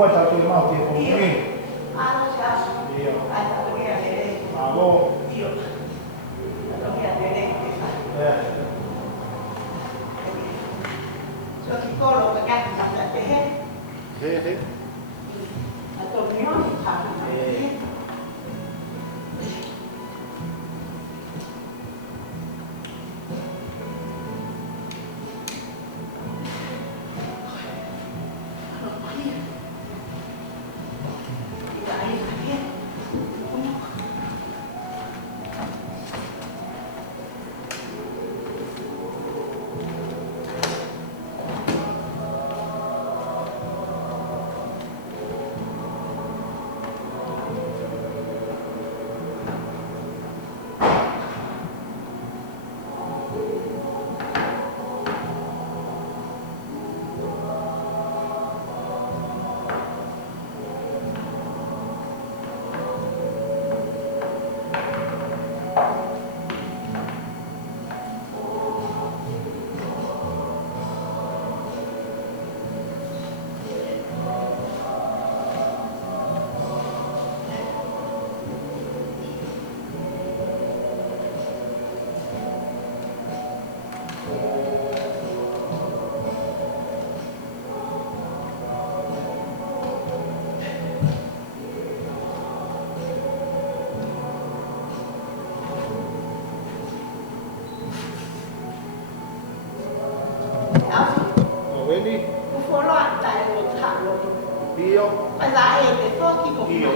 vuoi tanto il mouth con me? Ah, lo so. Io. Dato che avere. Bravo. Io. Dato che avere. Sono psicologo che ha fatto te. Sì. Ma tu prima non fai. Vedi? Fuori andare lo salvo. Io. La ete, pochi come Io.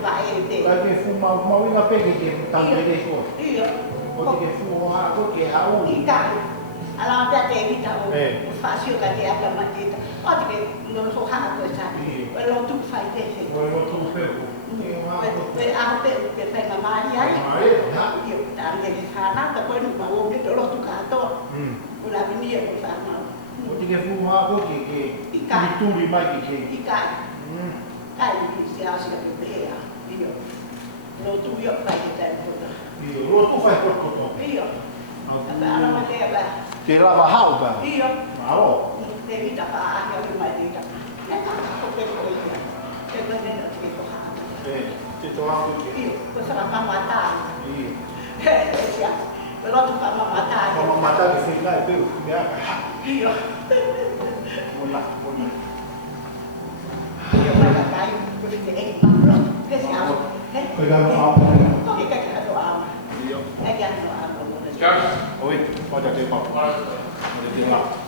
la ete. Perché fuma una pelle che tanto vede qua. Io. Perché fuma che ha un. Italia. Allora da te vita o faccio che ti abbia matita. Oggi che non so questa. Quello tu fai te. Quello tu fai. Per arte per fare la Maria. Io anche di fare poi non avevo detto l'ho toccato. Una venia per farlo. Perché fuma che tu rimani che. I cani. Cani si lascia per bere. Io. Lo tu io fai che tempo. Io. Lo tu fai qualcosa. Io. Allora te Ti lava hauta. io. Bravo. Devi da fare anche prima di te. E tanto per quello. Che non è da che fare. Ti trovo qui. Io. Questa la mamma matata. Io. Però tu fa mamma matata. Mamma matata sei là e tu mi ha. Io. Buona. Io vado a fare quelli che siamo. Pegando a. Che cacchio amo. Io. E che hanno amo. Ciao. Oi, vado a te papà. Vedi là.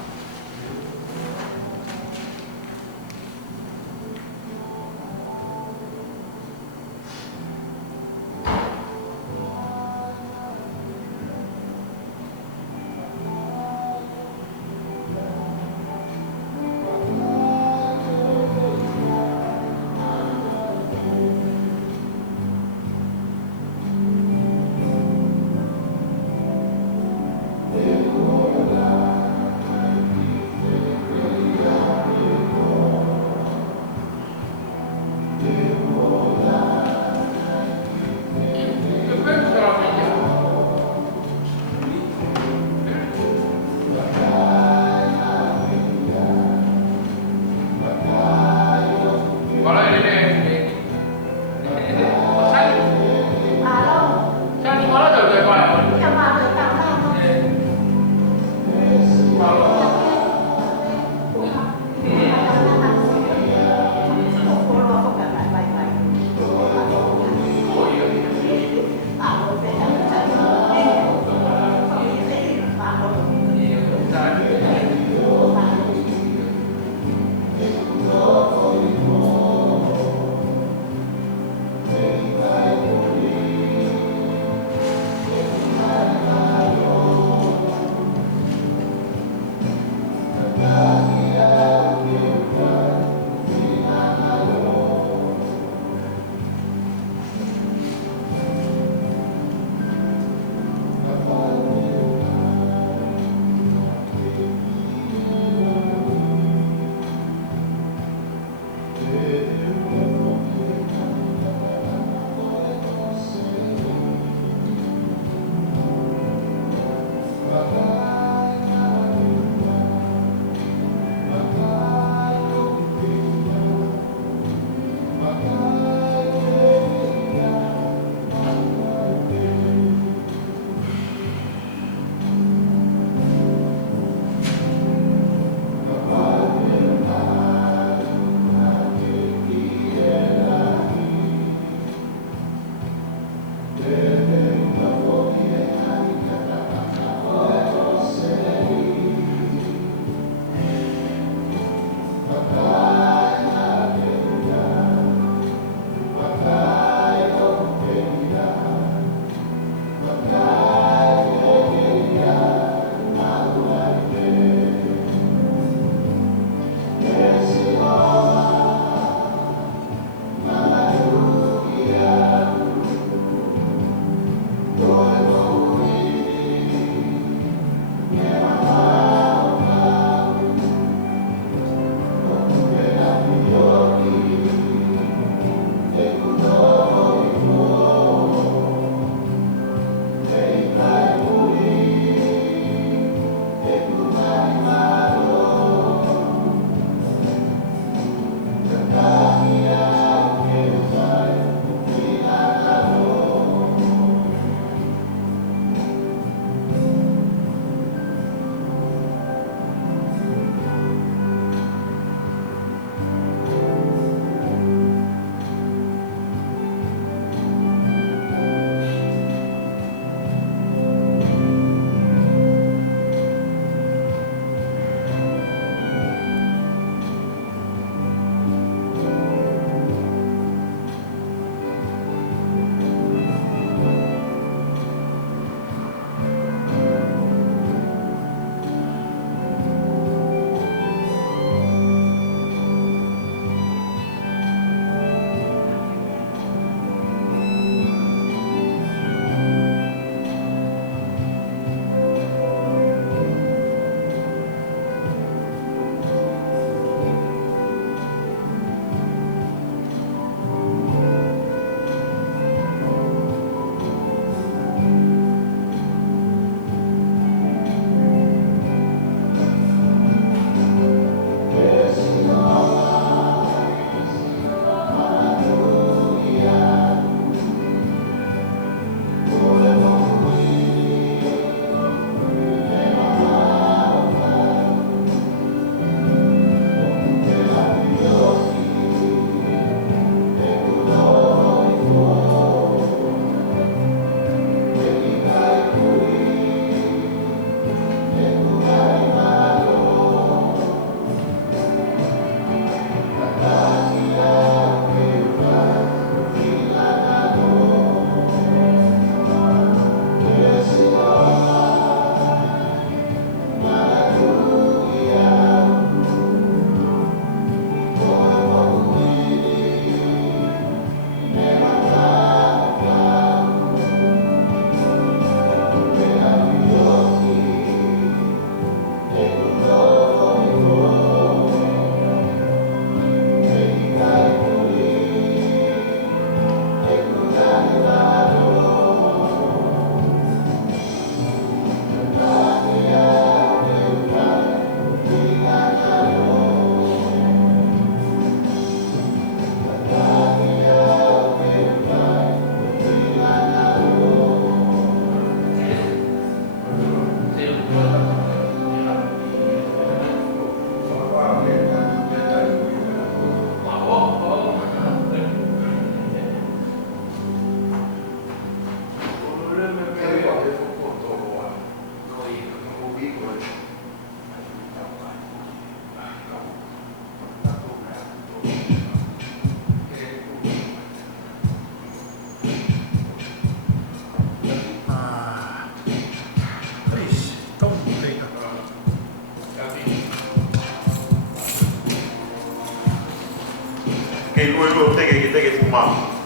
che lui te che fumava.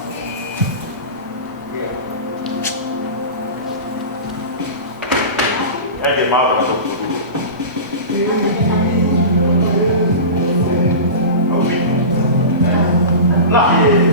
Anche Mauro la sotto. Là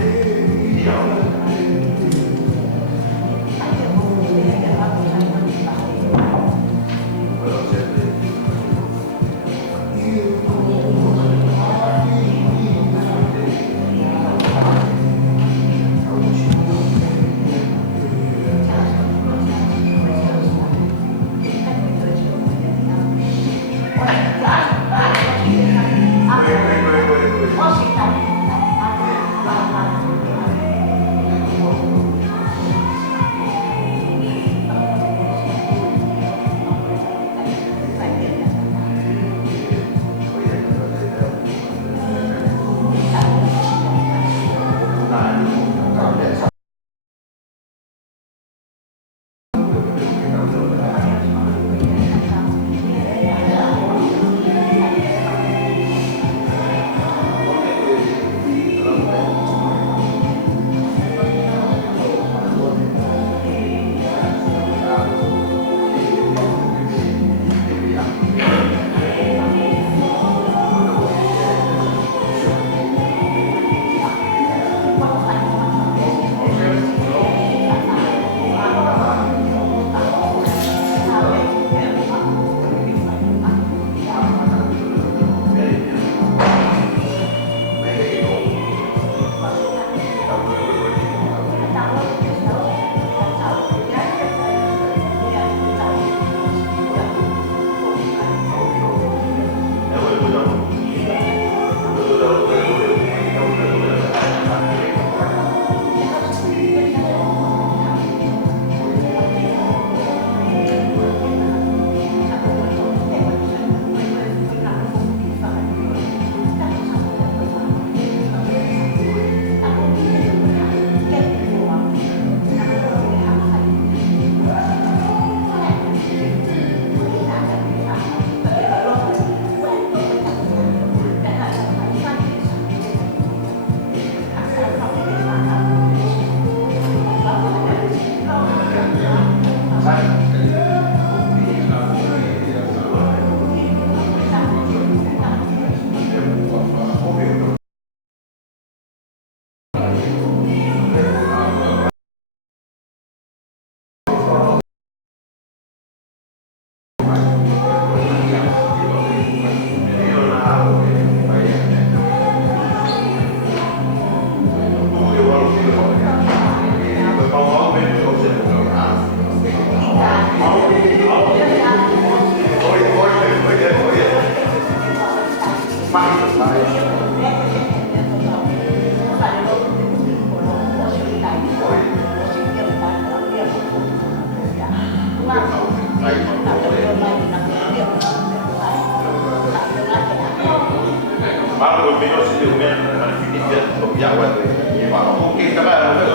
Malu minum sendiri mana finish dia biar buat dia. Mungkin kita ada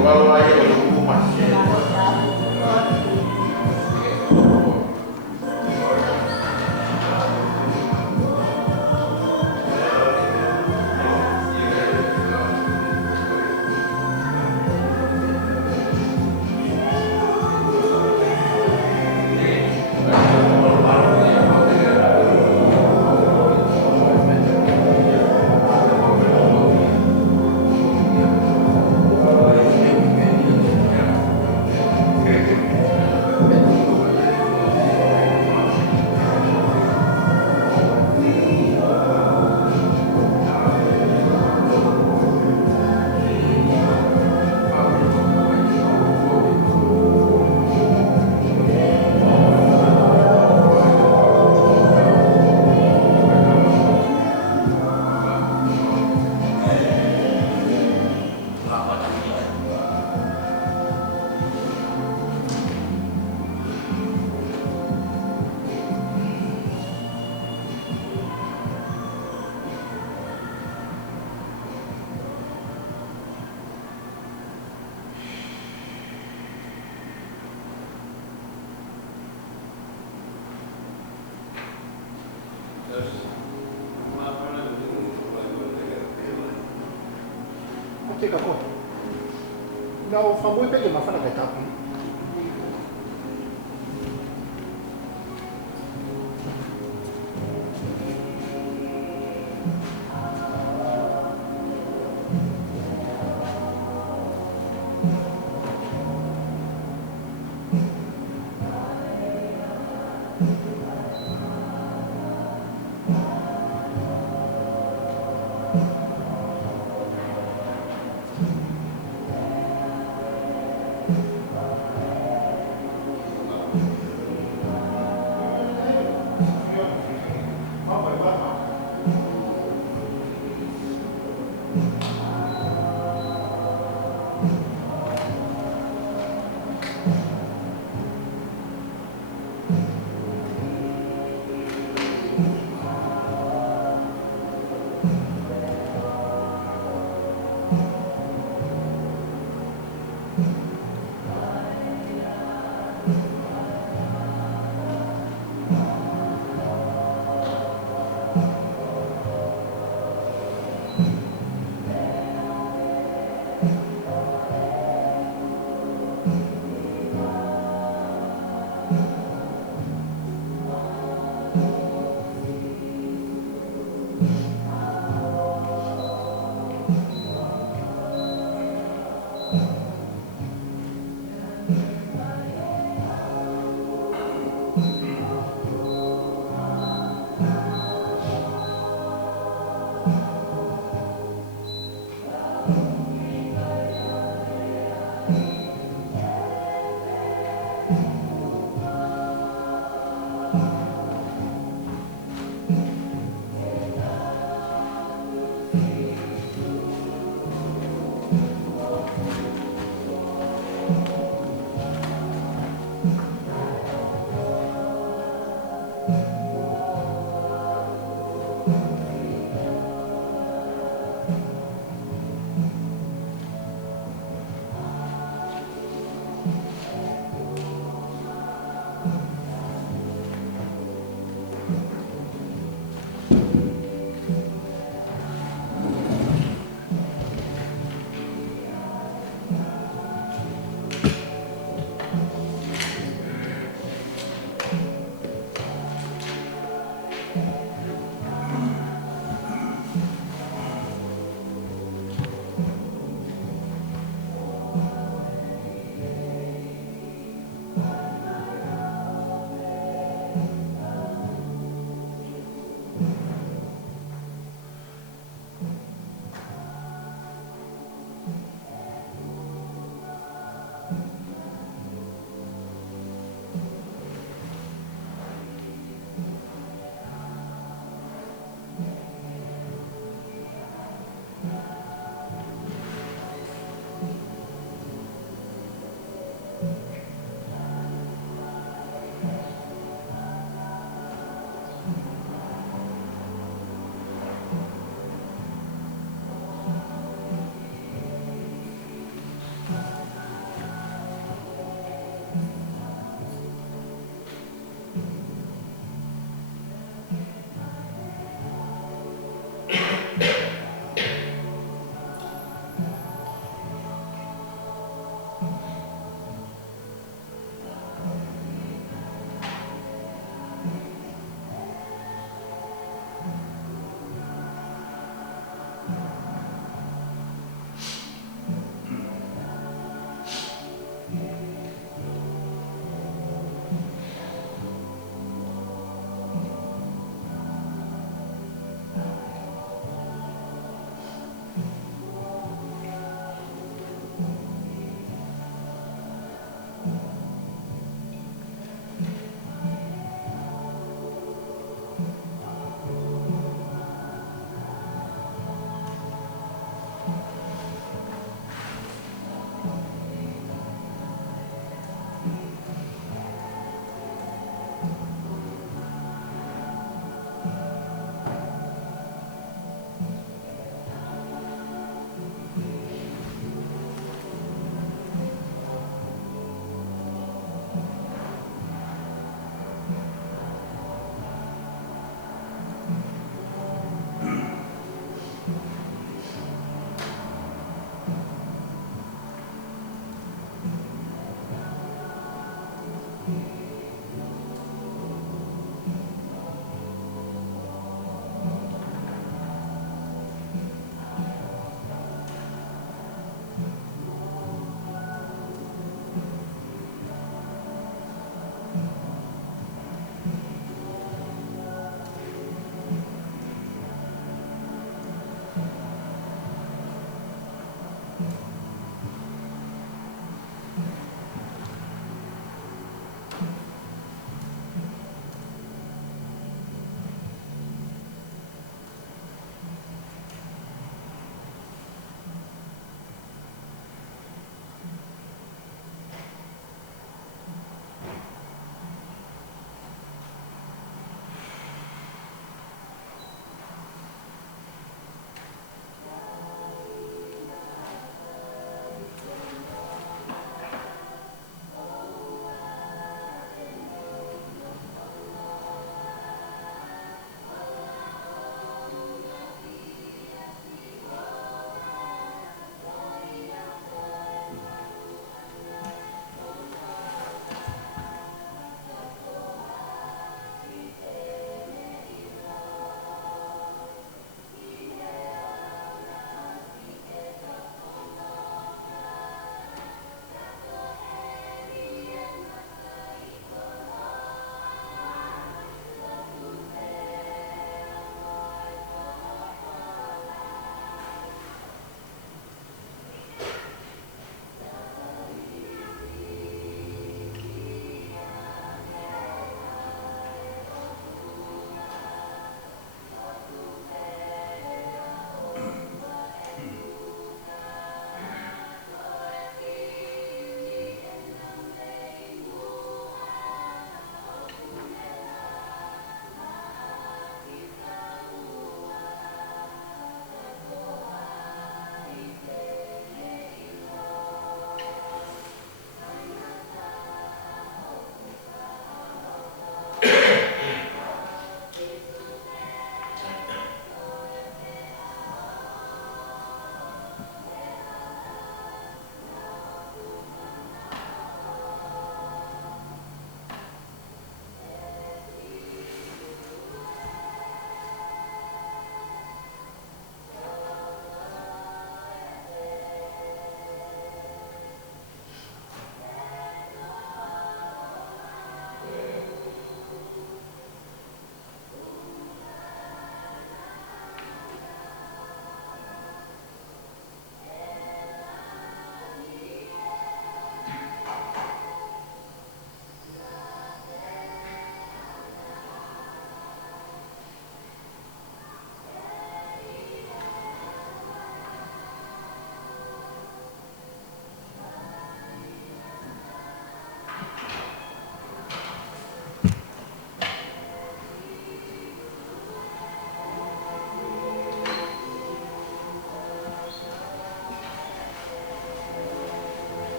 kalau lagi ada hukuman. Fica com. Não, foi muito bem, mas fala que tá.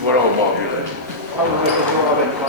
Voilà au bord du lac. Ah, vous êtes toujours avec moi.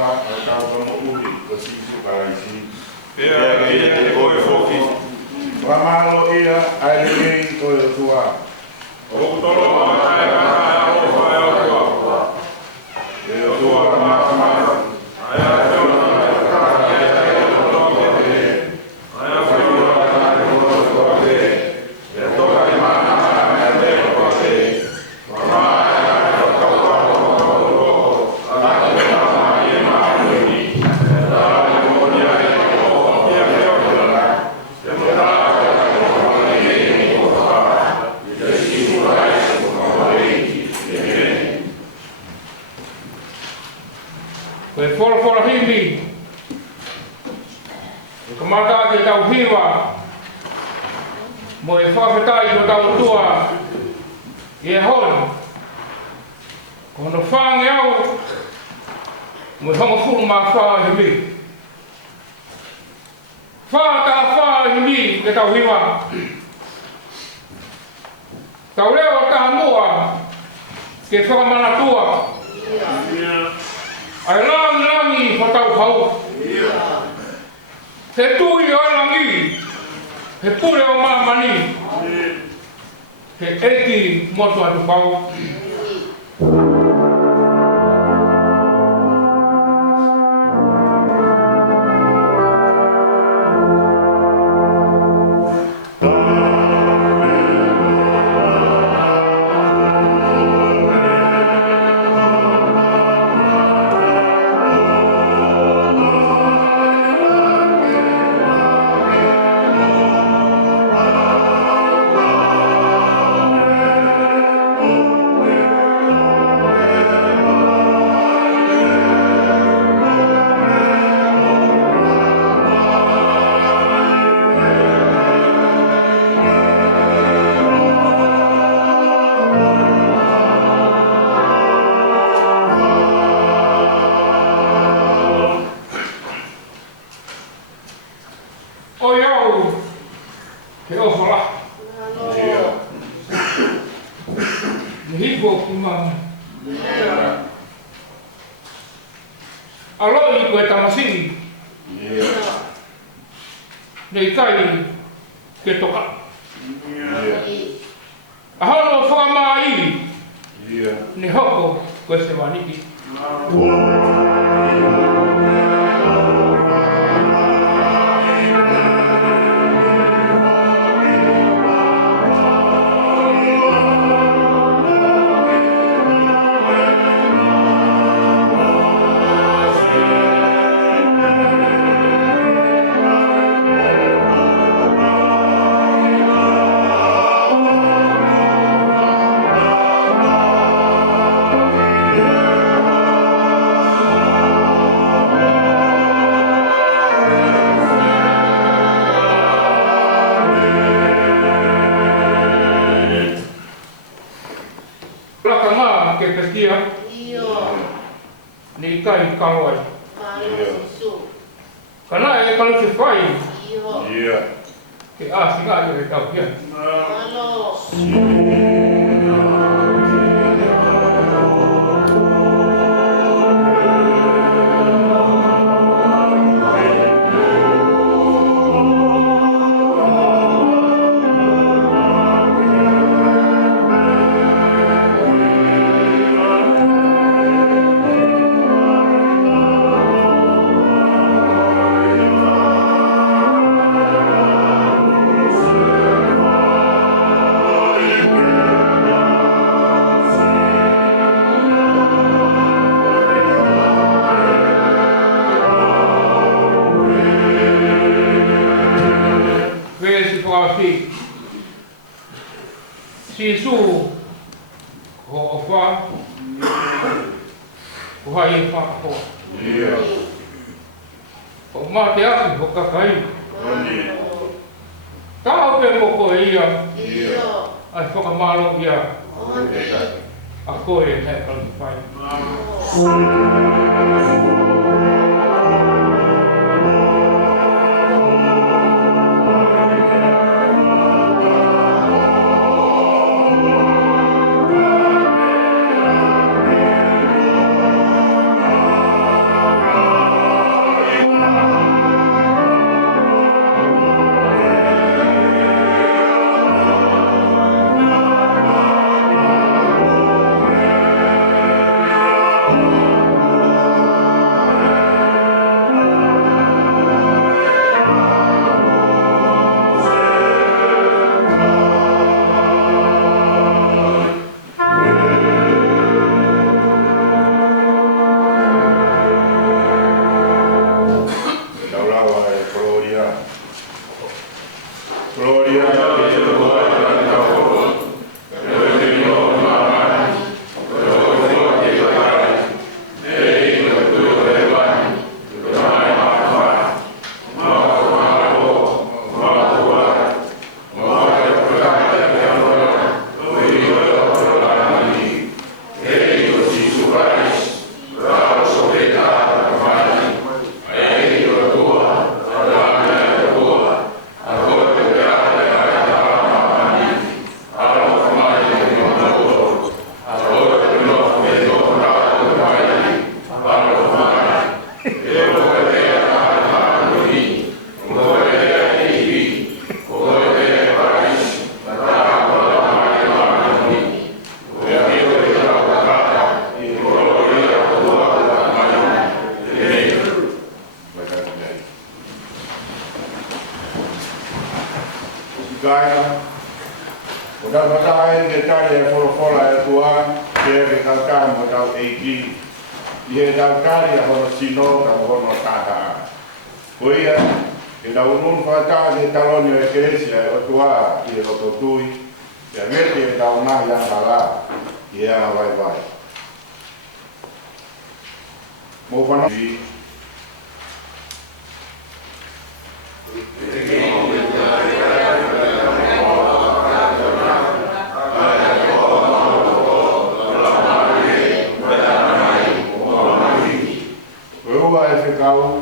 Tonga, al tau tomo uri, o sisu karaisi. Pea ke te koe foki. Ramalo ia, ai rei koe o tua. O tolo ai ka o fa o tua. E o tua ramalo. Ai a te o Fora himi. Kamata ke tau hiwa. Mo e whawhetai o tau tua. I e hon. Kono whange au. Mo e honga furu mā whaa himi. Whaa himi ke tau hiwa. Tau leo taha mua. Ke whakamana tua. Ai langi whatau hau. He tui o langi. He pure o mamani. He eki motu atu pau. Aloi koe tamasiri. Nei kai ke toka. Ahono whakamai. Ni hoko koe se waniki. Ke peskia. Ni kai kawai. Kana e kalu se fai. Ke singa e tau kia. Si su o fa o hai fa ho o ma te aki o kakai ta o pe mo ko ia ai whakamalo ia a koe e te kalu pai. tua, ke kalkan mo tau eiki. Ia kalkari a hono sino ka hono tata. Koia, ke tau nun whata ke taloni o ekeresia o tua i e roto tui. Ia mete e tau nahi ang hala, i e anga vai vai. Mo whanau. Kau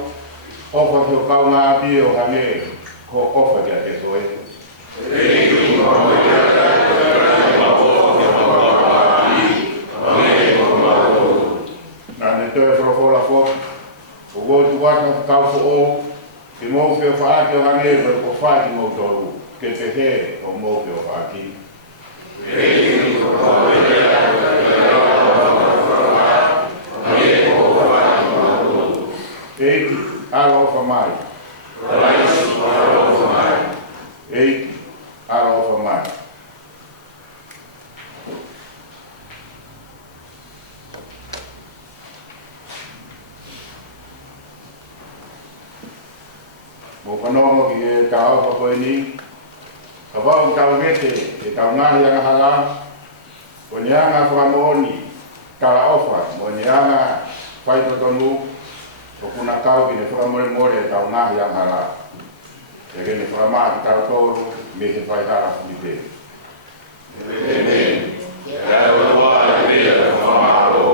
ofa ke kau ngā api o hange ko ofa kia te soe. Nā ne toi whakafola fok, o wōtu waka kau fo o, ke mō whio whaake o hange ko whaaki mō toru, ke te he o mō whio whaaki. Eiki alofa mai. Eiki alofa mai. Mo panomo ki e tau papoe ni. Ka wau tau mete e tau ngahi anga hala. O ni anga whamaoni tala ofa. Mo ni anga whaitotonu. O kuna kau ki ne whamore more tau ngahi ang hala. E kene whamaa ki tau tōru me he whaihara ni te. Amen. E awa wā e rea e whamaa o.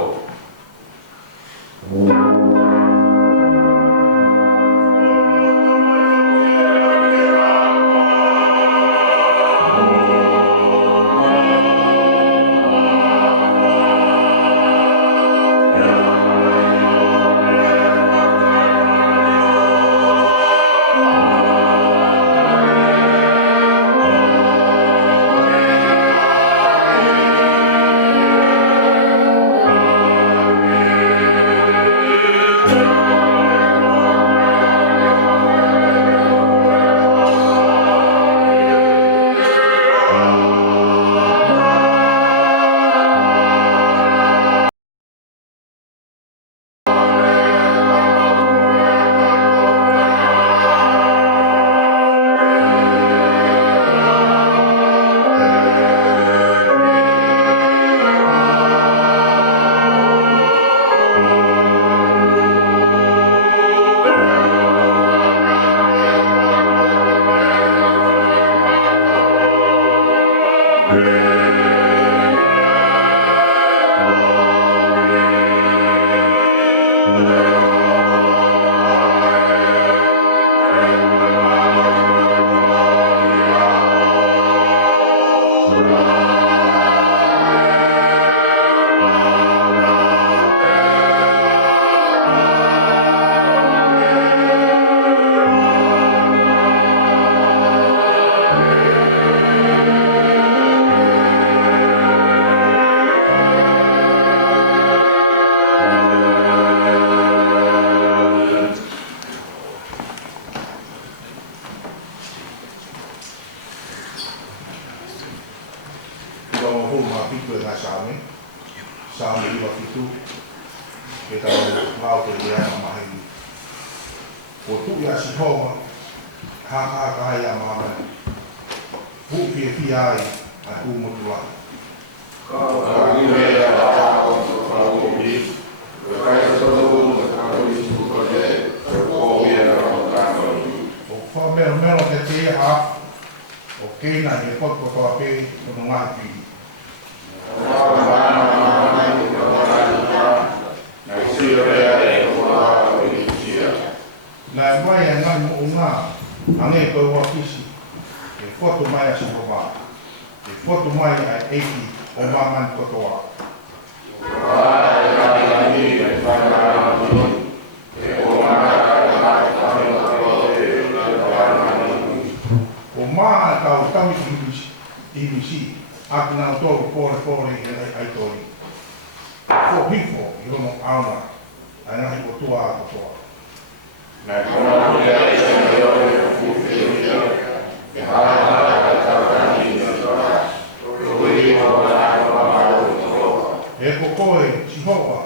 e ko koe chihoa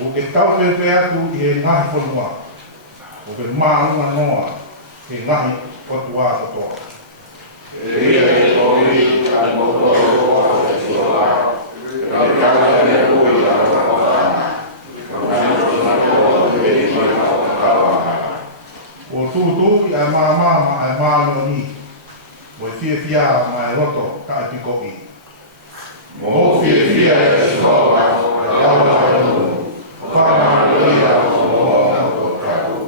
o ke tau pepe atu i e ngahi whanua o ke maunga noa e ngahi whatua katoa. E ria e tori a mokoro a te soa, e kaka ne kui a whakana, o tūtū i a māma ma a māno ni, o e fia ma e roto ka a piko i. Mo fia e soa, e awa anu, whana ia o moa o kaku.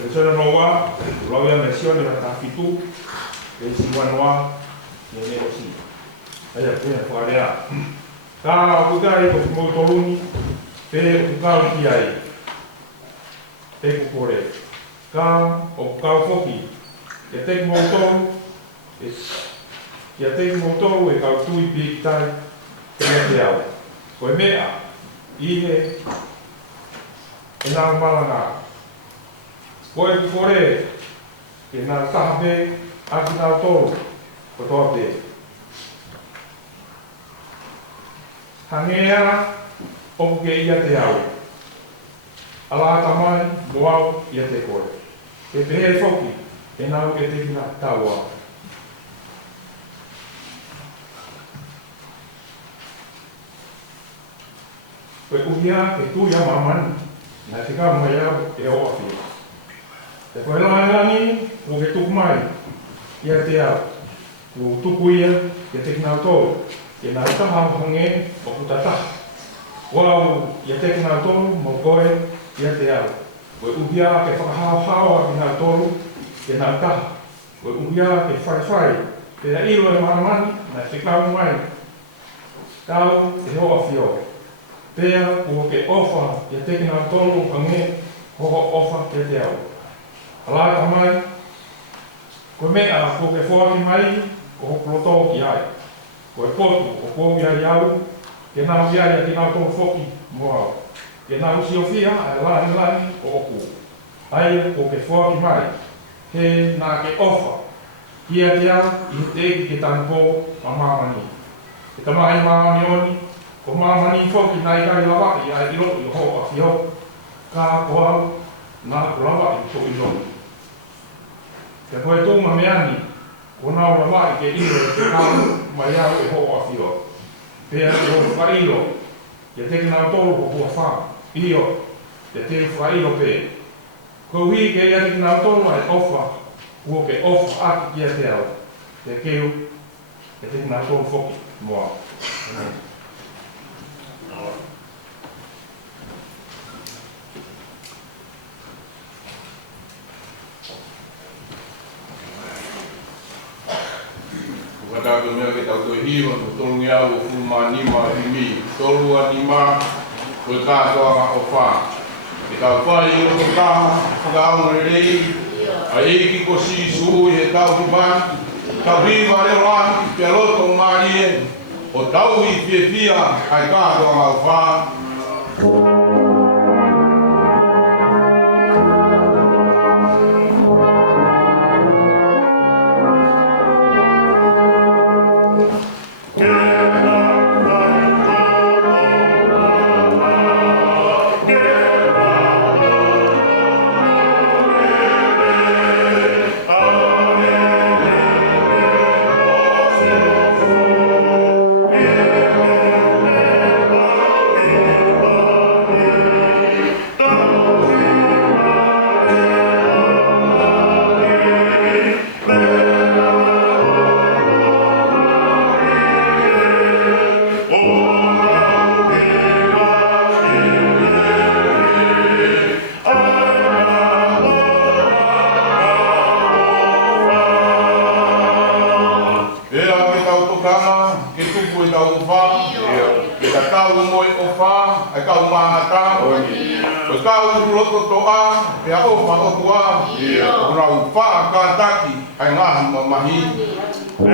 Persona noa, lau ia mesione na tafitu, e si wanoa, ne ne osi. Aia, pēna whakarea. Ka kukai ko kumotoluni, pe kukau ki ai. Te kukore. Ka o kukau foki, ia te kumotolu, ia te kumotolu e kau tui pi tai, kia te au. Koe mea, ihe, e nā malanga. Koe kukore, e nā tahape, aki nā tolu, ko toa te. Hangea, oku ke ia te au. Ala tamai, moau, ia te koe. E pehe foki, e nau ke te kina taua. Koe uhia, ke tu ia mamani, na te ka mai au, e o awhia. Te koe langi, o ke tuku mai, ia te au. O tuku ia, ia te kina tolu. Ia nā taha hange, o kutataha. Wau, ia te kina tolu, mo koe, ia te au. Koe uhia ke whakahao ki nā tolu, ia nā taha. Koe uhia ke whaiwhai, te na ilo e mahamani, na te kau mai. Kau e hoa whio. Pea, o ke ofa, ia te kina tolu, hange, hoho ofa kia te au. Alaka mai, koe mea, ko ke whoaki mai, ko hokoloto ki ai. Koe potu, o kōwi ai au, ke nā wiaia ki nā tō whoki mo au. Ke nā usi o whia, ai lani o oku. Ai o ke whoaki mai, he nā ke ofa, kia te au, i te eki ke tāna pō a māmani. Ke tamai māmani oni, ko māmani whoki nā i kai lawa, i ai iro i ho a whio, kā ko au, nā ko lawa i tō i loni. Ke koe tōma meani, ko nā ura mai ke iro e te kāu mai au e ho a whio. Pea e ho whairo, ia te kina tolu ko kua wha, io, ia te whairo pē. Ko hui ke ia te kina tolu ai ofa, kua ke ofa aki kia te au, te keu, ia te kina tolu whoki, moa. Katato mea ke tau toi hiwa, ko tolu ngea o fuma nima himi, tolu a nima, koe kātoa ngā o whā. E tau whai i o kaha, whakaau rei, a eiki ko sisu i he tau hiban, tau hiwa reo ahi, pia loto ngāri e, o tau i fie fia, ai kātoa ngā o whā. Pea ofa o tua, o rau wha ka taki, ai ngahi ma mahi. Oh,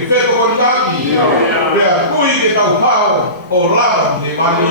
ke wheko kon taki, pea kui ke tau hao o rata te mani.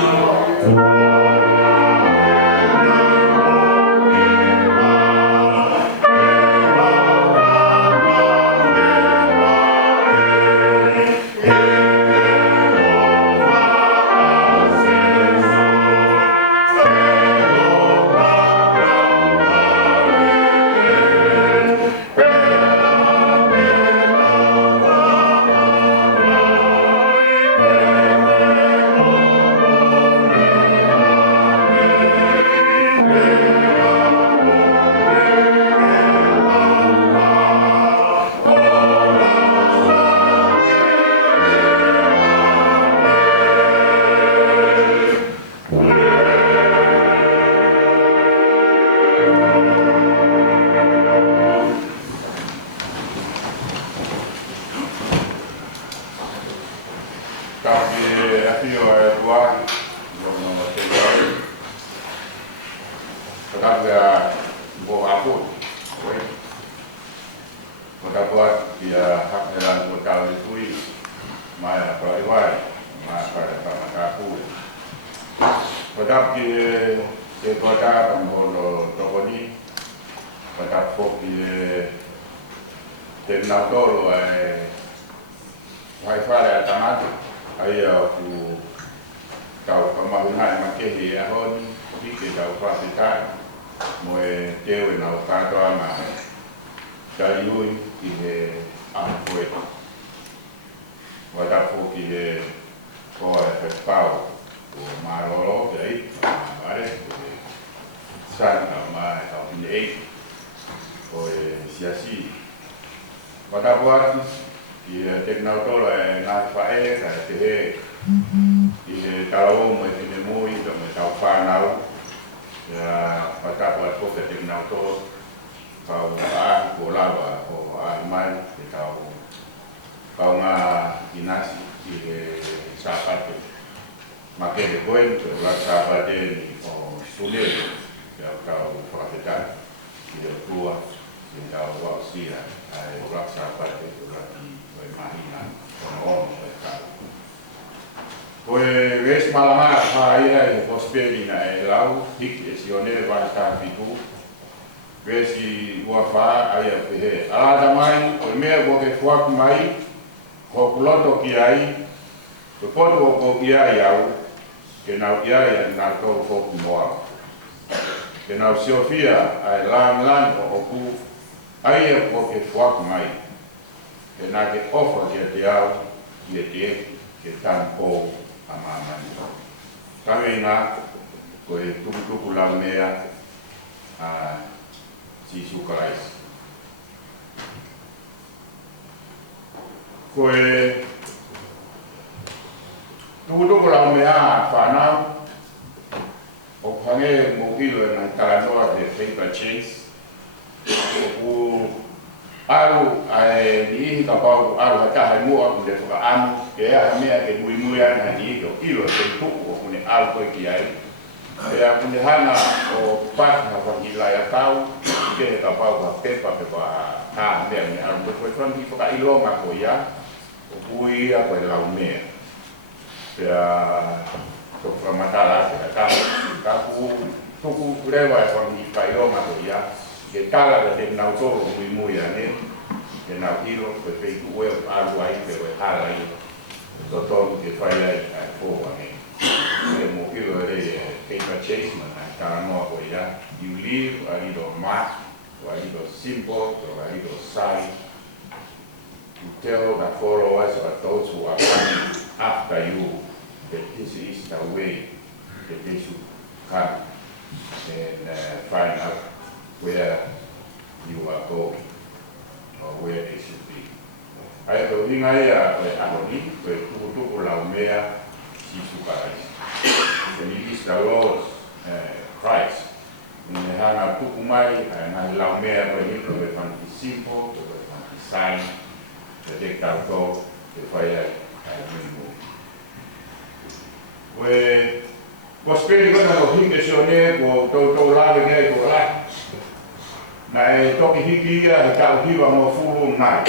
Na e toki hiki ia he tau hiwa mo furu nai.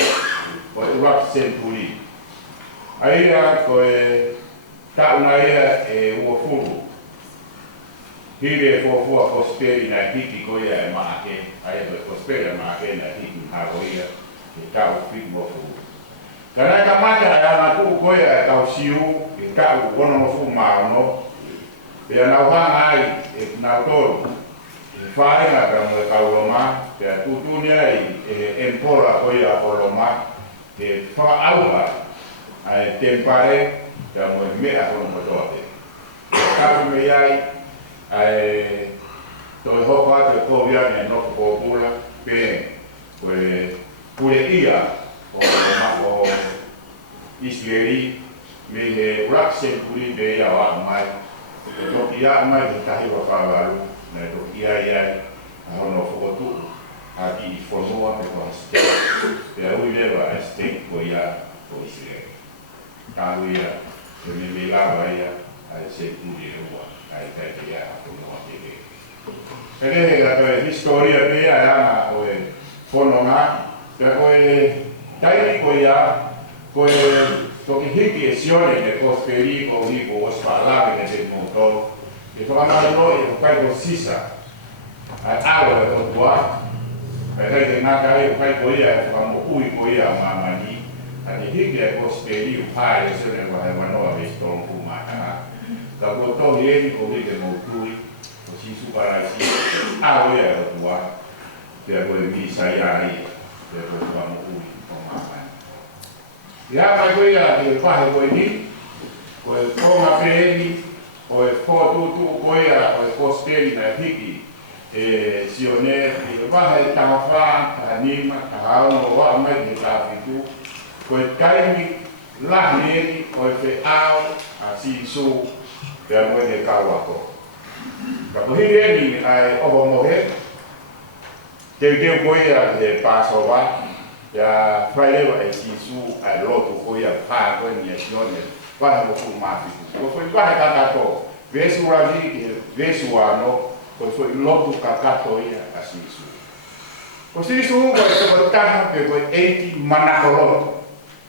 o e urak senturi. Aia ko e tauna ia e ua furu. Hire fua kosperi na hiki ko ia e maake, aia ko e kosperi na maake na hiki haro ia, e tau fik mo furu. Kana ka mata ai ana ku ko ia e tau siu, e tau kono mo fu maono, e ana whanga ai e na tolu. Whae na ka mo e kauroma, e a tutunia e empora ko ia koloma, e whaauha, ai tempare, ka mo e mea kono mo toate. Kapu me ai, ai toi hoko atu e kōwia ni anoko kōpula pe koe pule ia o Israeli me he uraksen puli be ia wa mai e toki ia mai he tahi wa whāwaru me toki ia iai a hono whokotu a ki i whanua pe kua stei pe a ui lewa a stei ko ia o Israeli ka ui ia pe me lawa ia a se puli rua ai tai te ia a whanua te ke Pere la historia pe ia ana o e whanonga pe koe tairi ko ia koe toki hiki e sione me kosperi ko hiko o spalave ne te moto e whakamara no e kai ko sisa a awa e o tua pe rei te naka e kai ko ia e whakamokui ko ia mamani a te hiki e kosperi u pai e sione wa e wanoa me stong kumata ka ko tohi e ko hiki motui o sisu paraisi awa e o tua pe a koe misa ia ai pe a koe whakamokui o mamani ia mai koe ia te whahe koe ni, koe konga peeni, koe whotutu koe ia, koe kosperi na hiki, e sione, i wahe tawawha, tahanima, tahaono, waa mai te tāwhitu, koe taimi, lahi eni, koe whe ao, a sisu, te amoe te kauako. Ka pohiri eni ai oho mohe, te teo koe ia te Passover, ya Friday e sisu ai lotu ko ia pa ko ni sione wa ho ku ma fi ko foi ba ka ka to vesu ravi vesu ano ko foi lotu ka ka to ia a sisu ko sisu ko e ta pe ko 80 manakolo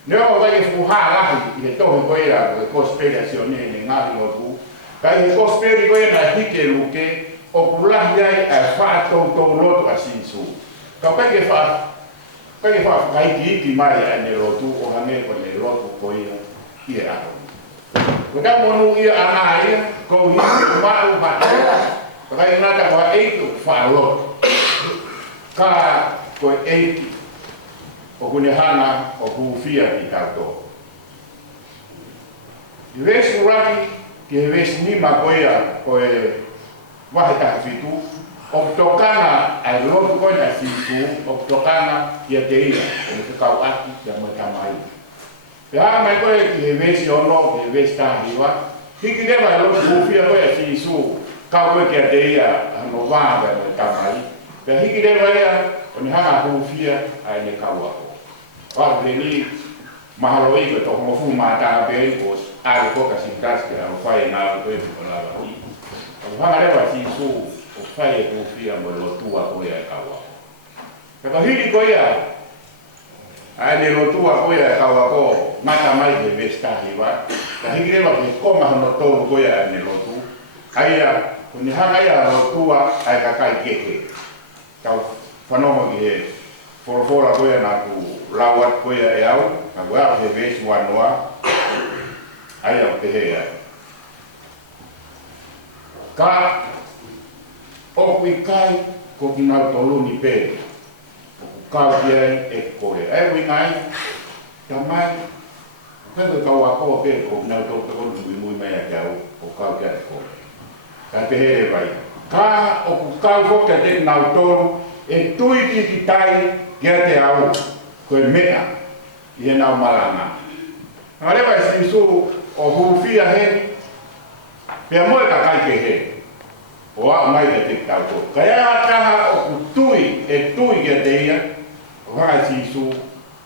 ne o va e fu ha la i to ko ia ko spediazione ni ngari lotu ka i ko spedi ko ia hike luke o kula ia a fa to lotu a sisu ka pa ke fa Pake wha whaiki ki mai a ne rotu o hange ko ne rotu ko ia ako. Waka monu ia ana ia ko hiki mau hata. Waka ina ka wa eitu wha rotu. Ka ko eiti o kune hana o huufia ki kato. I resu raki ki he resu nima ko ia ko e wahe tahafitu. O tokana ai lotu ko na sisu o tokana ia te ia o te kau aki ia mo tamai pe ha mai ko e vesi ono e vesi ta hiwa hiki ne mai lotu hufia ko ia sisu kau ko ke te ia no va mo tamai pe hiki ne mai o ni hanga hufia ai ne kau ako wa pleni mahalo i ko to mo fu ma ta be ko ai ko ka sintas ke o fai na ko e ko na ba i o hanga le wa sisu whai e kūwhia mo lotua koe e kaua. Ka hiri koe ia, ai ne lotua koe e kaua ko mata mai ke vestahi wa, ka hiri rewa ke koma hono tōru koe e ne lotu, ai ia, kuni hanga ia lotua ai ka kai keke. Kau whanongo ki he forofora koe na ku lawat koe e au, ka koe au he vesu wanoa, ai au te hea. Ka o kui kai ko ki ngau tolu ni pe o ku kau kia e koe e kui ngai tamai ka ko kau ako pe ko ngau tolu te konu kui mui mai a kiau o kau kia e koe ka te he e vai ka o ku kau ko kia te ngau tolu e tui ki tai kia te au koe mea i e nau malanga ngarewa e sisu o hurufia he pia moe ka kai ke he o a mai te tauto. Kaya taha o kutui e tui kia te ia, o hanga sisu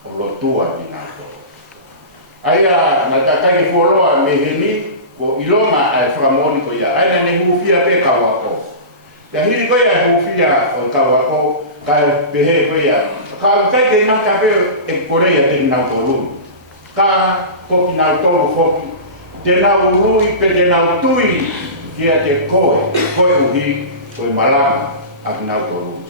o lotua ki nato. Aia na takai foloa me heni, ko ilonga ai whakamoni ko ia. Aina ne hufia pe kawako. Te hiri ko ia hufia o kawako, kai pehe ko ia, Ka kai ke mata pe e Korea te na tolu. Ka ko na tolu fo te na ului pe te na tui kia te koe uhi koe malama ak na tolu.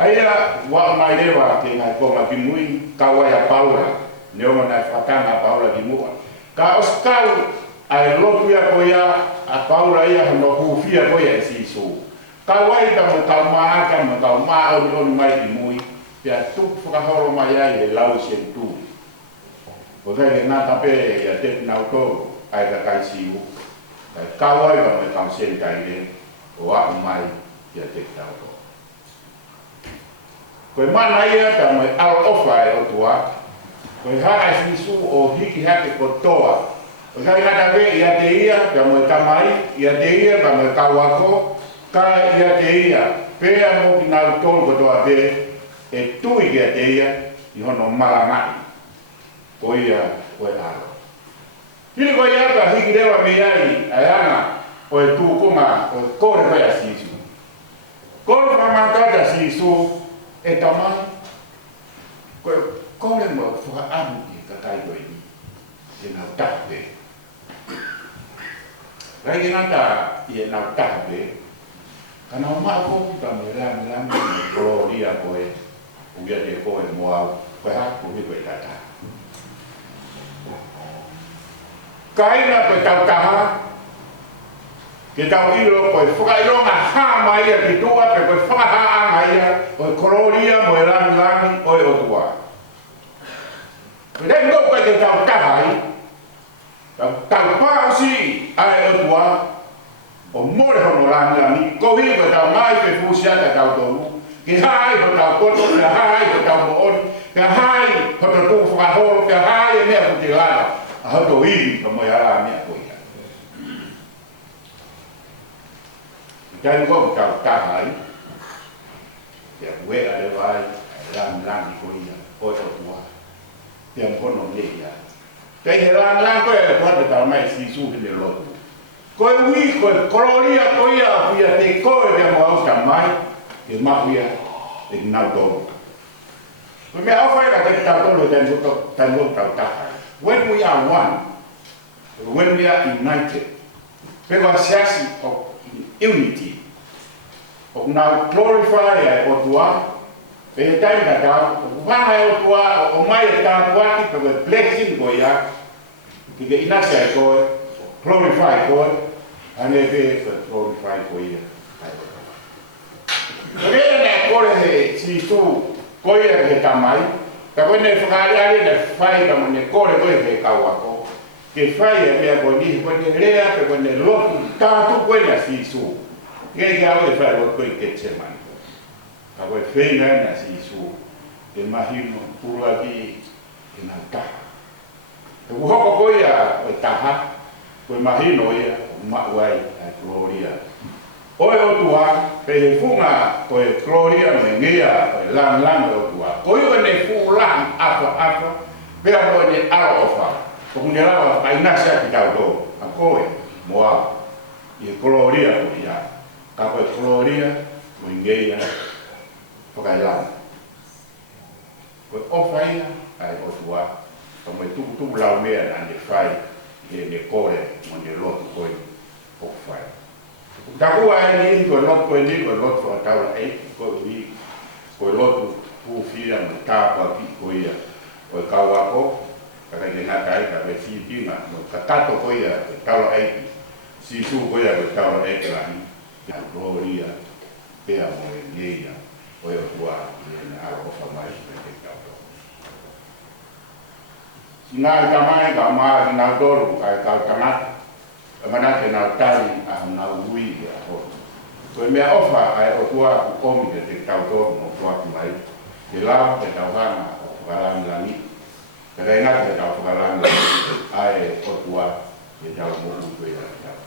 Aia wa mai lewa ke ngai ko ma kimui ka wa ya Paula ne o na fatanga Paula kimua. Ka oskau ai lotu ya ko ya a Paula ia no hufia ko ya si so. Ka wa ita mo ka ma ka mo ka ma o mai kimui. Pia tu whakahoro mai ai e lau sen tu. O kai ngā tape ia te nau tō ai ka kai siu. Kai kawai wa me kau sen kai re o aku mai ia te tau tō. Koe mana ia ka mai ao ofa e o tua. Koe hara sisu o hiki hake ko toa. O kai ngā tape ia te ia ka mai kamai, ia te ia ka mai kawako, ka ia te ia. Pea mo ki nau tō ko toa te e tui kia te ia i hono malangai. Ko ia koe aro. Hili koe ia ka hiki rewa me iai ai ana o e tūkunga o e kore koe a sisu. Kore whamatata sisu e tamai. Koe kore mo whaka amu ki ka kai koe ni. E nau tape. Rai ki ngata i e nau tape. Ka nau mako ka me lami gloria koe. Uia te koe moa koe haku hi koe tata. Kaina koe tau taha, ke tau ilo koe whakaironga hā mai a ki tua, pe koe whakahaa mai a, koe kororia mo e langi o e otua. Koe rei ngau koe te tau tahai, tau pausi a e otua, o more hono langi, ko hi koe tau mai pe fusiata tau tonu, ke hai ho tau koto, ke hai ho tau mooni, ke hai ho tau tuku whakahoro, ke hai e mea puti lana, a ho tau iwi ka moi ala mea koia. Kai ngau tau tahai, ke ue a le vai, a langi koia, o e otua, ke mkono mea. Kai he langi koia e kuate tau mai si suhi ne lotu. Koe ui, koe kororia koia, pia te koe ke mo auska mai, ke mahuia e nau tōru. Koe mea awhai ka te tau tōru ten lo tau tahai. When we are one, when we are united, pekwa siasi of unity, of now glorify e o tua, pe he taimi ka tau, o whanga e o tua, o mai e tau puati, pekwa blessing koe ia, ki ke inasia e koe, glorify koe, ane pe glorify koe ia. Kaya na kore he si tu koe he tamai, ka koe ne whakaari ne whai ka mo ne kore koe he kawako, ke whai e mea koe ni, koe ne rea, pe koe ne lotu, tātu koe na si su. Kei ke au e whai lotu koe ke te mani. Ka koe whenga na si su, ke mahino, pula ki, ke nau taha. Te uhoko koe a koe taha, koe mahino ia, mauai a gloria. Oe o tua, pe he funga koe gloria me ngea, koe lang o tua. Koe o ne fu lang apa, pea koe ne aro ofa. Ko kune rawa kainasya ki tau do, a koe, moa, i gloria koe ia. Ka koe gloria, koe ngea, koe lang. Koe ofa ia, ai o tua, ka moe tuku lau mea na ne whai, ne kore, mo ne lotu koe, o whai. Takua e ni koe lotu koe ni koe lotu a taura e koe ui koe lotu pūwhia mo tāpua ki koe ia koe kawako kaka ke ngata e ka koe Filipina mo katato koe ia koe taura e sisu koe ia koe taura e kerani ia gloria pea mo e ngeia koe o tua i ene aro ofa mai me te tauto. Ngā i tamai ka maa ki nau toru kai kau tangata manake nau tari a nau ui e a ho. Koe mea ofa ai o tua ku omi ke te tau tōru no tua ki mai. Ke lau te tau hana o whakalangi langi. Ke rei ngata te tau whakalangi langi ai o tua ke tau moku koe a tau.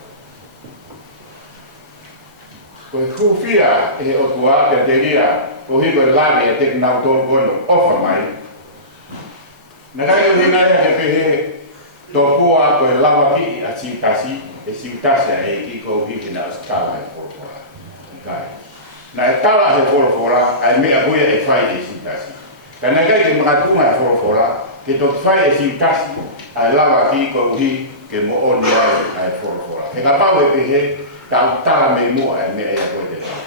Koe kuwhia e o tua te te ria ko hi koe lani e te nau tōru koe no ofa mai. Nakai o hinaya he pehe tō kua koe lawa ki a siutasi, e siutasi a e ki kou hiki na skala e koroa. Kai. na e tala he fora ai mea boia e fai e sintasi. Kana kai ke makatunga e fora ke to fai e sintasi ai lava ki ko uhi ke mo oni ai fora. Ke ka pau e pehe ka tala me mo ai mea e koe te tau.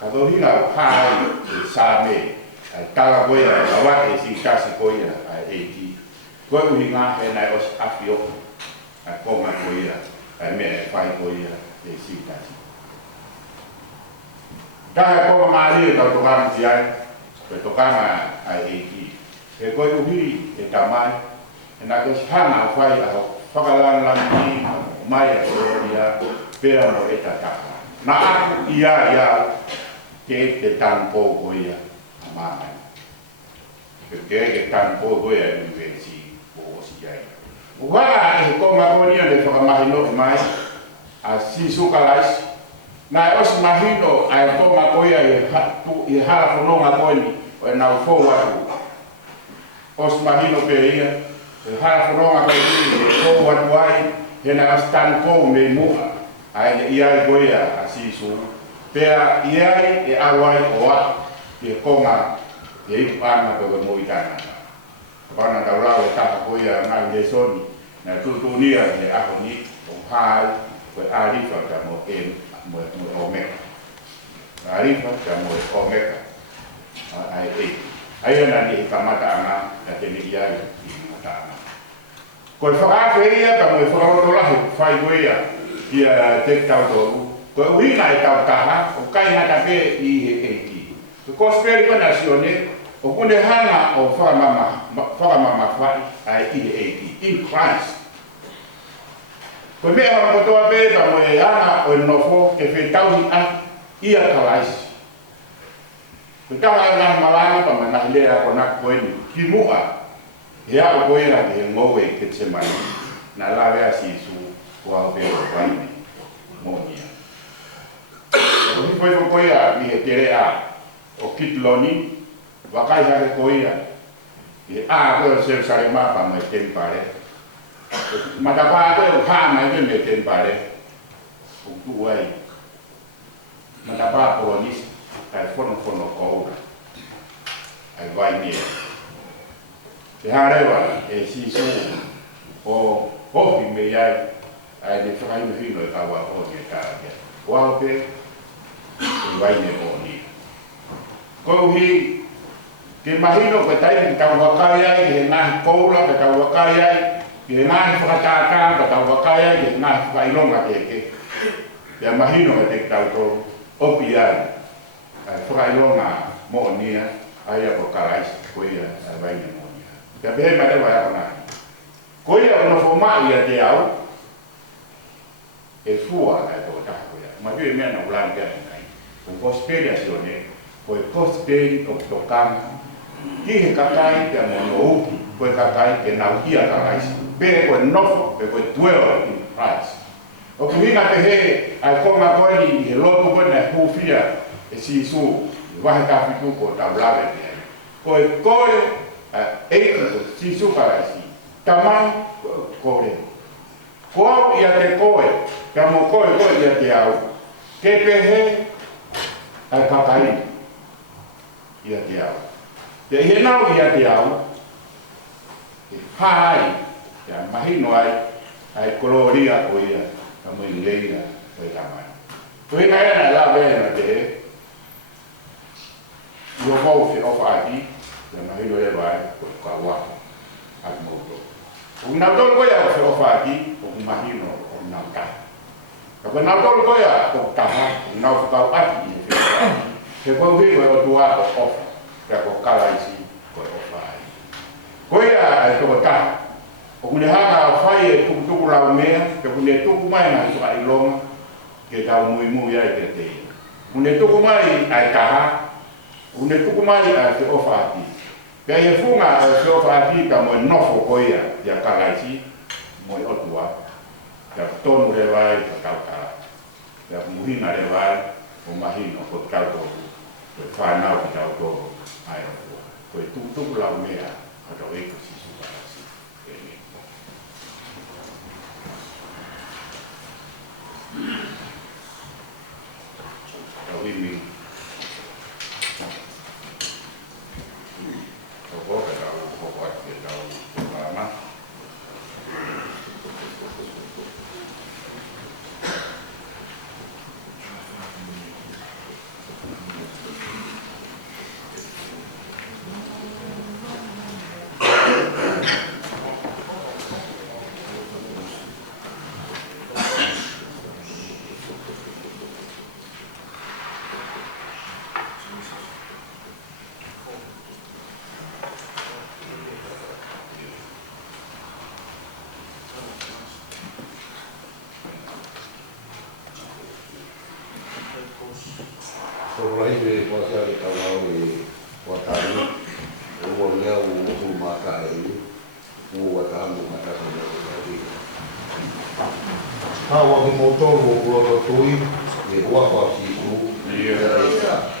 Ka to hinga pai e sa me ai tala boia e awa e sintasi koia ai e ki. Koe uhi ngā he nai os afio ai konga koia ai mea e fai koia e sintasi. Kaha ko maali ka tokang siai, ke tokang ai eki. Ke ko uhi e tamai, e na ko hana fai a whakalan lang ni mai a ia pera no e tataka. Na aku ia ke te tanpo ko ia amai. Ke tanpo ko ia ni vensi o siai. Ua e ko makonia de whakamahino mai a sisukalais. Na os mahino ai ko makoia e hala fono ngakoni o na fo watu os mahino pe ia e hala fono ngakoni ko watu ai he na stan ko me mu ai ia goia asisu pe ia e awai o wa e konga e pana ko mo itana pana ka ra o ta ko ia na de soni na tutunia e ahoni o hai ko arifa ka mo mo omega. Arifa ka mo omega. Ai na ni kamata ana te ni ia ni mata. Ko fa fa ia ka mo fa ro la fa ia ia te tau do. Ko ui na ta ka o kai na ta pe i e ki. Ko speri ko nasione o kune hana o fa mama fa ai i e ki in Christ. Ko me ha mo toa be ta mo e ana o nofo e fe tau ni a ia kalais. Ko ta na malanga pa na le a ko na ko ni ki mua. Ya ko era de ngowe ke se mai. Na la ve asi su ko be o vai mo nia. Ko ni ko ia ni e tere a o kitloni wa kai ha ko ia. E a ko se sare ma pa mo te pare. Matapa ko ha mai ke me ten pare o tu ai matapa polonis kai fono ko ai vai ni e harewa e si su o ho me ai de fai me fino ka wa o ke ka ya wa pe vai ne o ni ko hi ke mahino ko tai ka wa ka ya ke na ko la ka wa ka ya ke ngai whakataka ka tau wakaya ke ngai whakailonga ke ya mahino te tau to opi ai whakailonga mo nia ai a pokarais ko ia a vai ni mo nia ka behe mate vai a ona ko ia no foma ia te au e fua ka to ta ko ia ma tu me na ulan ke ngai ko prosperia sione ko prosperi o tokang ki he kakai ke mo ko kakai ke na kia karais be ko nofo be ko dwell in Christ. O kuhina te he ai ko ma ko ni he lopo ko na hufia e si su wa ka fitu ko ta blave te. Ko e ko si su para si. Tama ko re. Ko ia te ko ka mo ko ia te au. Ke pe he ai ka kai ia te au. Te he nau ia te au. Hai ya mahino ai koloria ko ia ka mo inleira ko ia mai ko ia na la be na te yo ko fi of ati ya mahino le vai ko ka wa at mo to na to ko ia fi of ati ko mahino ko na ka ko na to ko ia ko ka ha na ka ati ke ko vi ko to wa of ka ko kala isi ko of ai ko ia ai to ka o kune hanga fai e tukutuku lau mea, ke kune tuku mai na hiso ai longa, ke tau mui ai ke te. Kune tuku mai ai kaha, kune tuku mai ai te ofa ati. Pea e funga ai te ofa ati ka moe nofo koia, ya kalaisi, moe otua, ya tonu le vai, ka kaukara. Ya muhina le vai, o mahino, ko kautoku, ko whanau ki kautoku, ai otua. Ko e tukutuku lau mea, kato eko sisu kalasi. Kawimi Orang ini kuasa kita tahu watari, umurnya umur mata ini, watari mata sendiri. Kalau di motor motor tui, dia apa sih itu? Iya.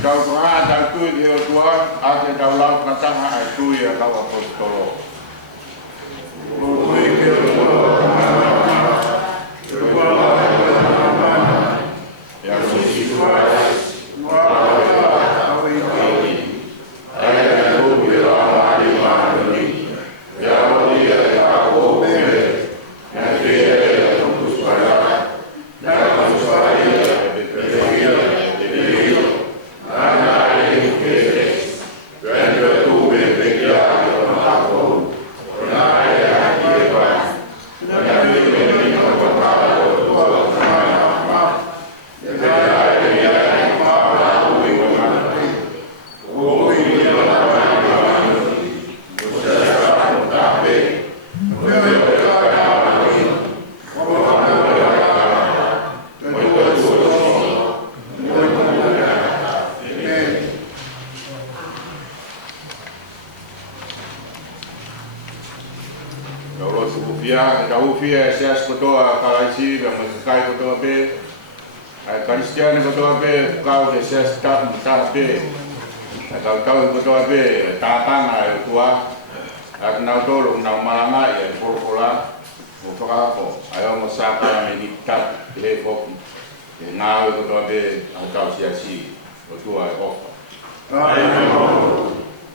Kau pernah ada tu dia Tuhan, ada daulat macam itu ya kau apostol. Grant your two with the ka ufia se as kotoa kalaisi ga kai kotoa be ai kristiani kotoa be ka de se as ta be ka kotoa be ta tanga e tua ak na tolo na malanga e porkola o ko ai o sa ka me ni ta le foki e na kotoa be ka si o tua e ofa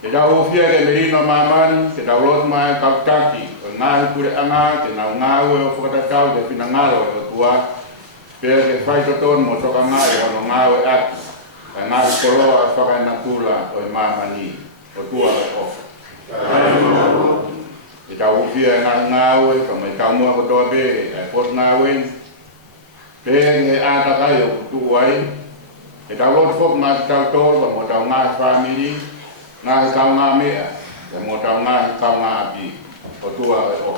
ke dau fia ke merino maman ke dau lot mai kautaki ngai kure anga ke na ngau e fota kau de fina ngalo e tua pe ke fai to ton mo to ngai ono ngau e ak ngai kolo a faka na tula o mamani o tua o ke dau fia na ngau e ko mai kamu ko to be e pot ngau e pe ke ata kai o tuai ke dau lot fok ma tau to mo tau ngai family ngai kau ngā mea, e mō tau ngai kau ngā api, o tua e o.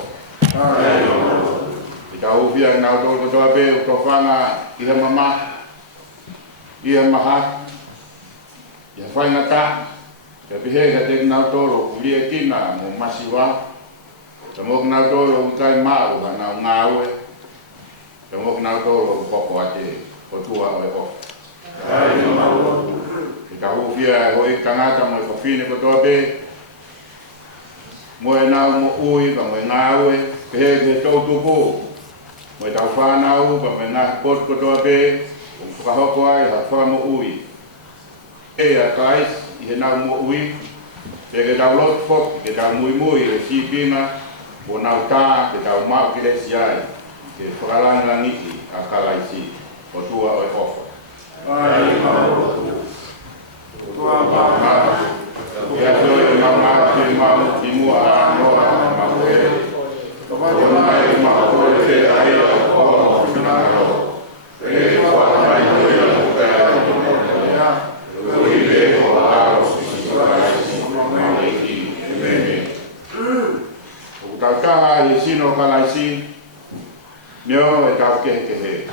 I tau uwhia ki nau tō toa pe, o tō whanga i he mama, i he maha, i he whainga tā, te pihe ka te nau tōro kulia kina mō masiwa, te mō ki nau tōro i kai māu ka nau ngā ue, te mō ki nau tōro koko ate, o tua e o. Ka hufia hoi kangata mo whawhine kotoa be mo e nau mo ui pa mo e ngāue ke he ke tau tupu mo e tau whanau pa mo e ngā pot kotoa be o whakahoko ai ha wha mo ui e a kais i he nau mo ui ke tau lot fok ke tau mui mui e sipinga o nau tā ke tau mau ki resi ai ke whakalanga niki a kalaisi o tua o e ofa ya soy mamá que mamá timua no mamá que toma de mamá que ahí o finalo e para mai no ya lo vive o a los o taka y sino kalaisi mio e ka ke he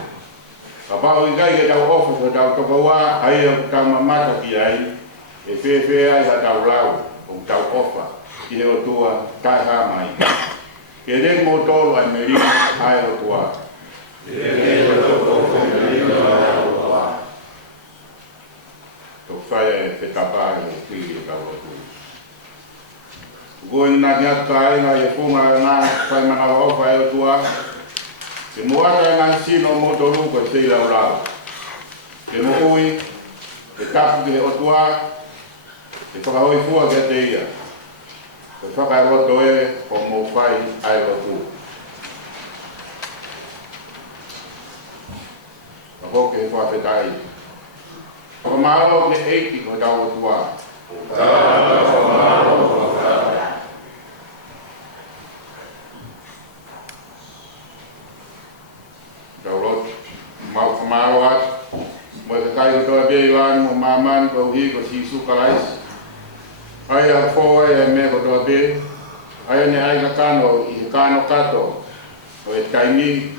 kapau i kai ke tau ofo tau tokoa ai o tau mamata ki ai e fe ai ha tau lau o tau ofa ki he o tua tai ha mai ke re mo tolo ai meri ai o tua to fai e fe tapa e ki e tau o tua goen na kia kai na e funga na fai mana ofa e o tua ke moata e ngā sino mo tolu ko e sei lau lau ke mo ui e tapu ki he o tua e whakahoi fua ke te ia. Ko whakai roto e o mō whai ai roto. Ka hoke he whawhetai. Whakamaro ke eiki ko tau o tua. Tau roto. Mau whakamaro at. Mo e kai roto e bei lani mo maman ko hi ko sisu kalais. Ai a fo e me ko do be ai ne ai ka kano i kano kato o e taimi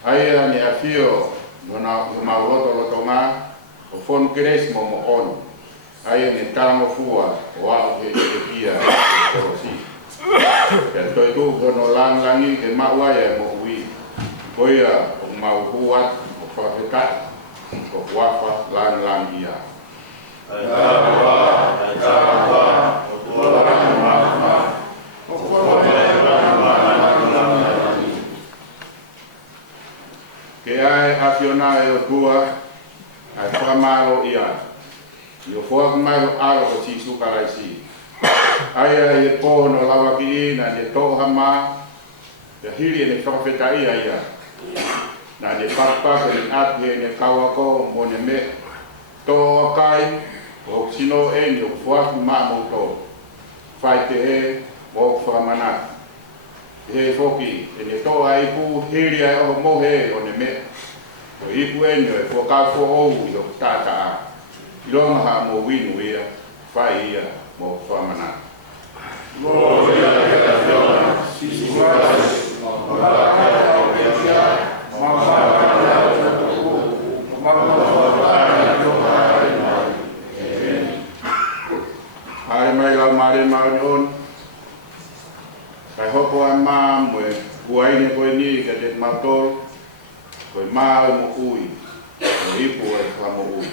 ai a ne afio no na ma roto ma o fon kres mo on ai ne tamo fua o a ke pia o si ke to tu ko no langi ke ma wa e mo wi ko ia o ma hua o fa ka ko wafa lan ia ke ai afiona e o tua ai whakamaro ia i o whakamaro aro o tisu karaisi ai ai e pōno lawa ki ina ne toha ma te hiri e ne whakawheta ia na ne whakapaka ni api e ne kawako mo ne me tō kai o sino e ni o whaku maa mo tō whai te he o whakamana he whoki e ne tō ai pu hiri ai o mohe o ne me o ipu e ni o e whakako ou i o tātaa i ronga ha mo winu ia whai ia mo whakamana mo ia e ka whiona sisi kwasi mo hala o ke sia mo hala o ke tuku mo hala ai mai la mare ma on kai hoko a ma mo e waine koe ni ka te matol, koe maa mo ui, o ipu e ka mo ui.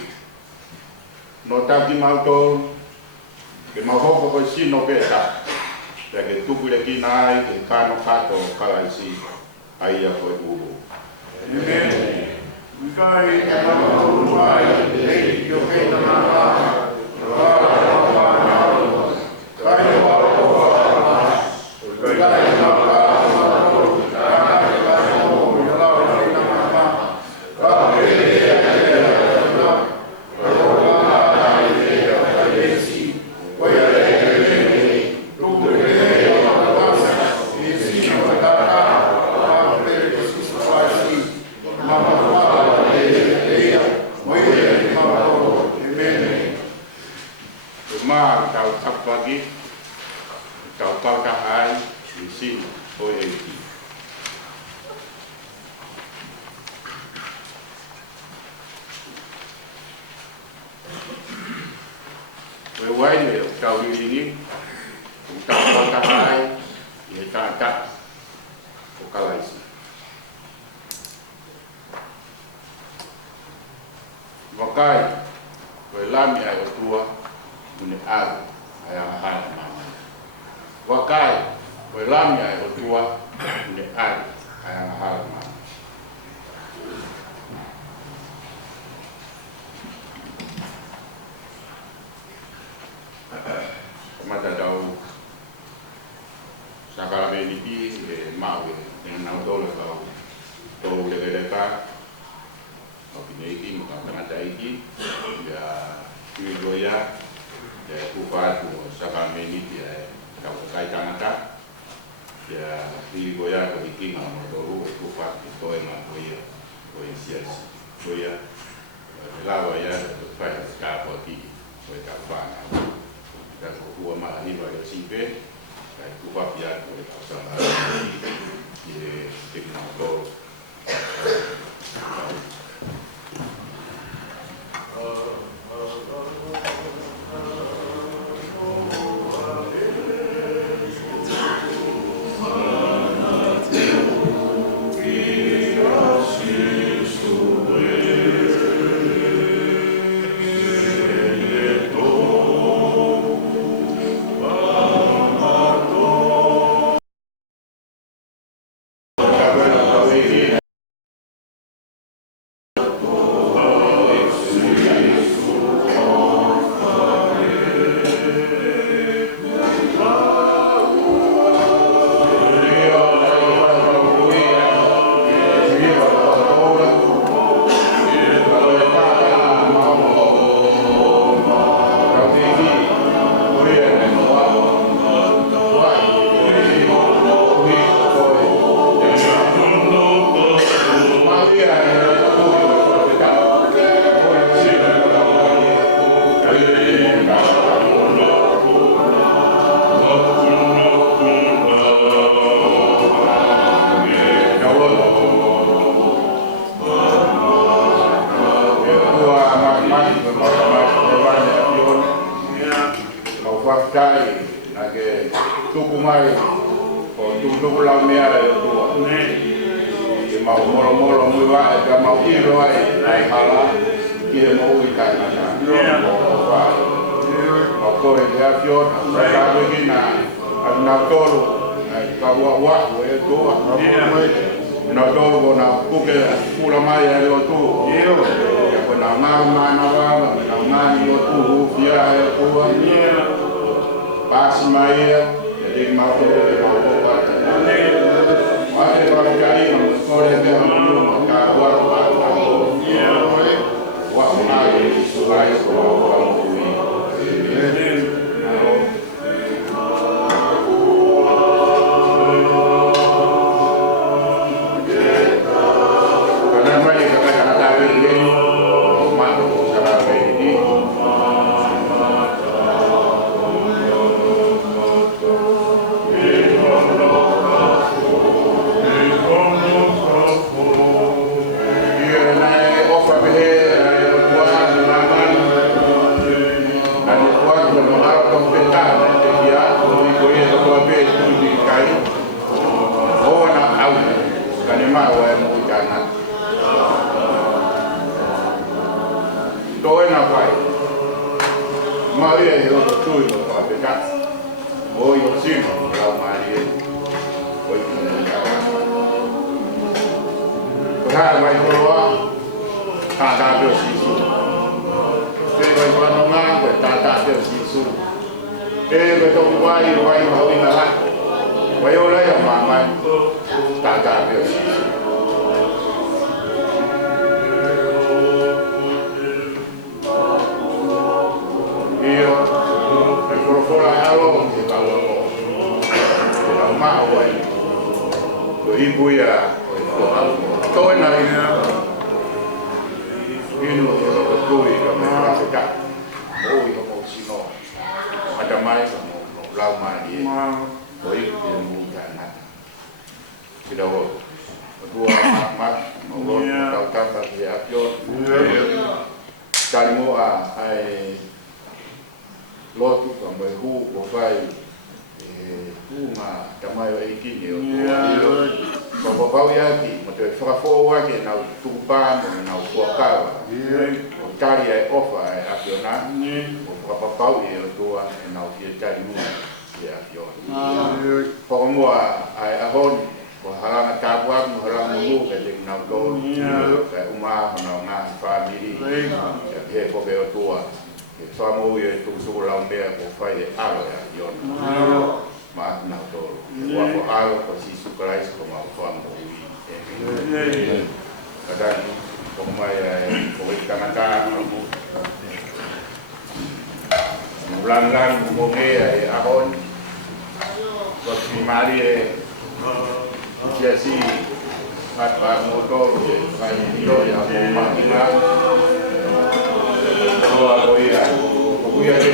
No taki matol, ke mahoko koe sino peta, te ke tuku le kina ai, ke kano kato kalaisi, ai a koe ubu. Amen. Kai e mana uruai, e yo ke na mama, mau e mo kana. Toi na pai. Mai e ho tui mo pa pe ka. Oi o sino la mai. Oi mo ka. Ka mai ko wa. Ka ta de si su. Te vai pa no ma ko ta de si su. E me to vai ho ina la. Vai o la ya ma mai. Ta de si su. Ibu ya, tôi này ini tôi kami Afrika, oh yang mau sino, ada mai lama di, oh itu jangan, tidak boleh, dua mak, mau tahu bagi akyor, kali mau ai lotu kami hu, ofai uma tamayo iki o ko ko ya ki mo te fra fo wa ke na tu pa mo na ko ka o tari ai ofa ai apiona o pa pa e o to na o ki tari mu e apiona ko mo ai a hon ko hala ta wa mo hala mo ke de na do ke uma na na family ya ke ko be o to ke fa mo e tu su la mbe ko fa e alo ya apiona ma na to wa ko alo ko si su krais ko ma fa mo wi kadang ko mai ko i kanaka mo bulan mo ke ai ahon ko si mari si mat ba mo to kai do ya mo ma ina ko ya de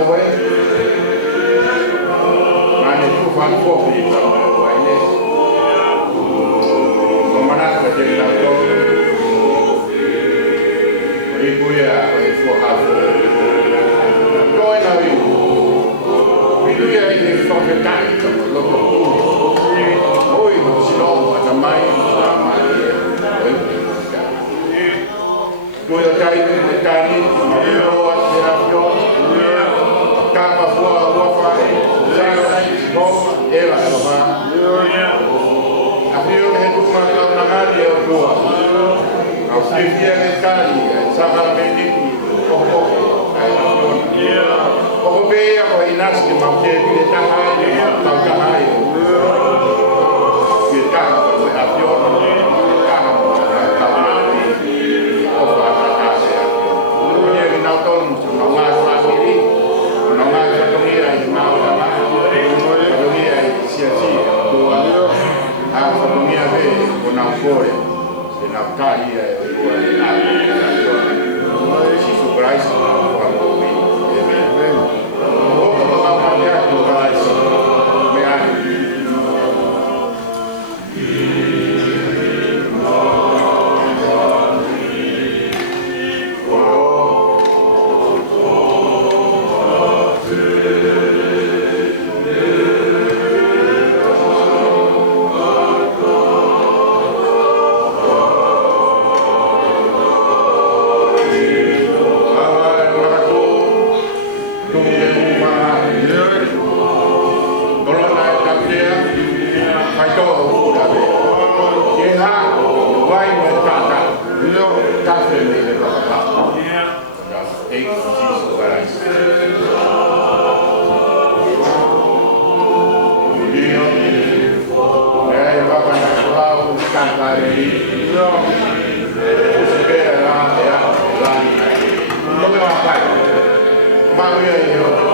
away. Mane tu fan kopi sama awalnya. Mana kerja kita ribu ya, ribu hafu. Kau yang itu ya ini sampai kali kalau logo. Oi, silong macam main sama dia. Kau yang cari kali, mau terapion, kapa buat wafa, saya mau era apa? Aku yang hidup macam nama dia dua. Kau sendiri yang kali, sama begini, kau kau bea kau inas di mau jadi cahaya, tahu cahaya. Kita kau apion, kita tahu nanti, kau apa saja. Punya kita tahu cuma masalah ini, nama ketungiran mau nama, ketungiran sia-sia, dua, ketungiran be, kunang kore, senap kali ya, si surprise, orang bumi. Maria,